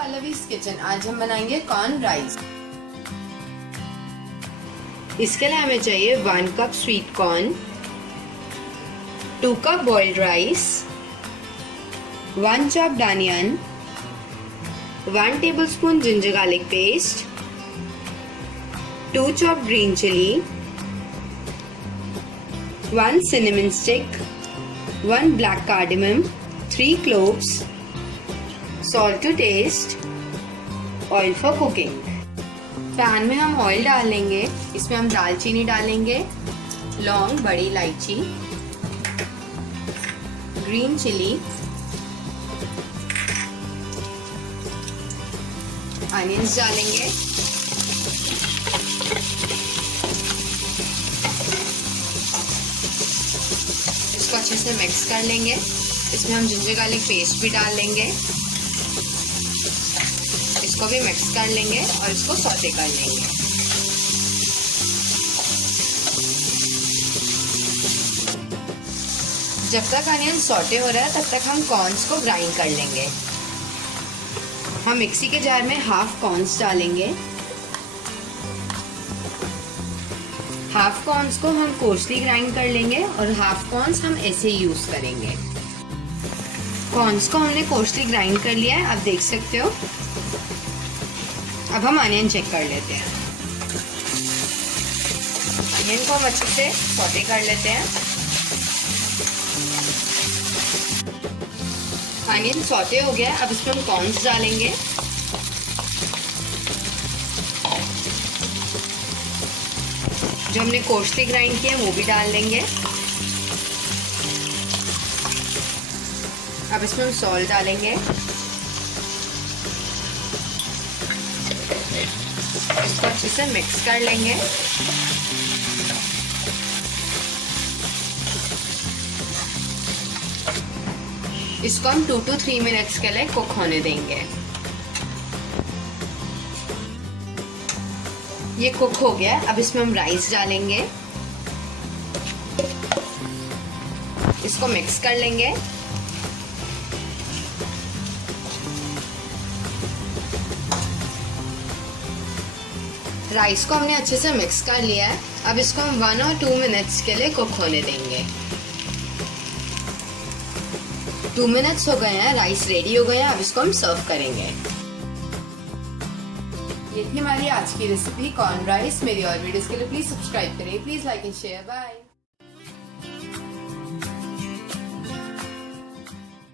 Pallavi's kitchen. आज हम बनाएंगे कॉर्न राइस। इसके लिए हमें चाहिए 1 cup sweet corn, 2 cup boiled rice, 1 chopped onion, 1 tablespoon ginger garlic paste, 2 chopped green chili, 1 cinnamon stick, 1 black cardamom, 3 cloves, salt to taste, oil for cooking। Pan में हम oil डालेंगे। इसमें हम दालचीनी डालेंगे, लौंग, बड़ी इलायची, ग्रीन चिली, अनियंस डालेंगे, इसको अच्छे से मिक्स कर लेंगे। इसमें हम जिंजर गार्लिक पेस्ट भी डाल लेंगे, इसको भी मिक्स कर लेंगे और इसको सौटे कर लेंगे। जब तक अनियन सौटे हो रहा है तब तक हम कॉर्न्स को ग्राइंड कर लेंगे। हम मिक्सी के जार में हाफ कॉर्न्स डालेंगे। हाफ कॉर्न्स को हम कोर्सली ग्राइंड कर लेंगे और हाफ कॉर्न्स हम ऐसे यूज करेंगे। कॉर्न्स को हमने कोर्सली ग्राइंड कर लिया है, आप देख सकते हो। अब हम अनियन चेक कर लेते हैं। अनियन को हम अच्छे से सौटे कर लेते हैं। अनियन सौटे हो गया, अब इसमें हम कॉर्न्स डालेंगे। जो हमने कोर्सली ग्राइंड किया वो भी डाल देंगे। अब इसमें हम सॉल्ट डालेंगे, इसको अच्छे से मिक्स कर लेंगे। इसको हम 2 to 3 मिनट्स के लिए कुक होने देंगे। ये कुक हो गया, अब इसमें हम राइस डालेंगे, इसको मिक्स कर लेंगे। राइस को हमने अच्छे से मिक्स कर लिया है। अब इसको हम 1 or 2 मिनट्स के लिए कुक होने देंगे। 2 मिनट्स हो गए हैं, राइस रेडी हो गया है। अब इसको हम सर्व करेंगे। ये थी हमारी आज की रेसिपी कॉर्न राइस। मेरी और वीडियोस के लिए प्लीज सब्सक्राइब करें, please like and share. Bye.